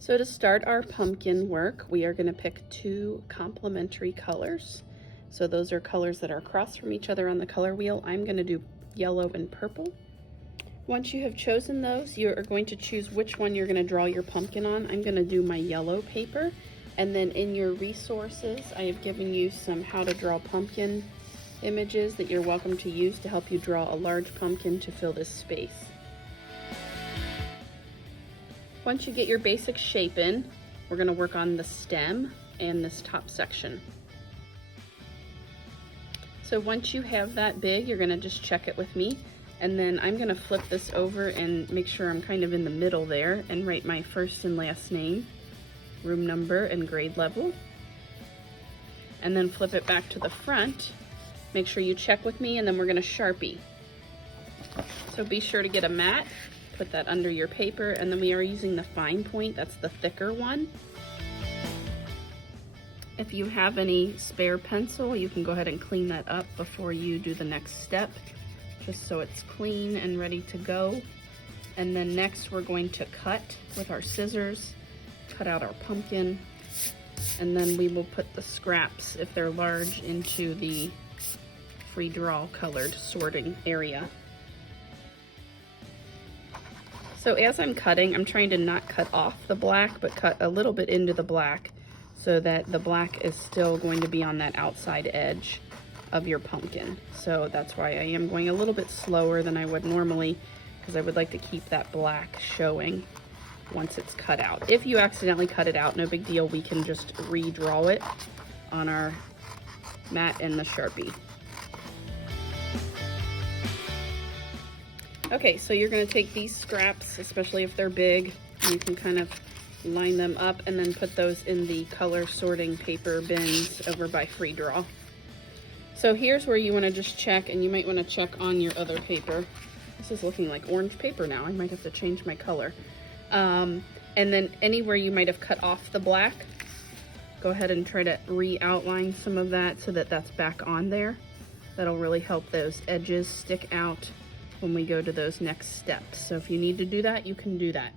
So to start our pumpkin work, we are going to pick two complementary colors. So those are colors that are across from each other on the color wheel. I'm going to do yellow and purple. Once you have chosen those, you are going to choose which one you're going to draw your pumpkin on. I'm going to do my yellow paper. And then in your resources, I have given you some how to draw pumpkin images that you're welcome to use to help you draw a large pumpkin to fill this space. Once you get your basic shape in, we're going to work on the stem and this top section. So once you have that big, you're going to just check it with me, and then I'm going to flip this over and make sure I'm kind of in the middle there and write my first and last name, room number, and grade level. And then flip it back to the front. Make sure you check with me, and then we're going to Sharpie. So be sure to get a mat. Put that under your paper, and then we are using the fine point. That's the thicker one. If you have any spare pencil, you can go ahead and clean that up before you do the next step, just so it's clean and ready to go. And then next we're going to cut with our scissors, cut out our pumpkin, and then we will put the scraps, if they're large, into the free draw colored sorting area. So as I'm cutting, I'm trying to not cut off the black, but cut a little bit into the black so that the black is still going to be on that outside edge of your pumpkin. So that's why I am going a little bit slower than I would normally, because I would like to keep that black showing once it's cut out. If you accidentally cut it out, no big deal. We can just redraw it on our mat and the Sharpie. Okay, so you're going to take these scraps, especially if they're big, and you can kind of line them up and then put those in the color sorting paper bins over by free draw. So here's where you want to just check, and you might want to check on your other paper. This is looking like orange paper now. I might have to change my color. And then anywhere you might have cut off the black, go ahead and try to re-outline some of that so that that's back on there. That'll really help those edges stick out when we go to those next steps. So if you need to do that, you can do that.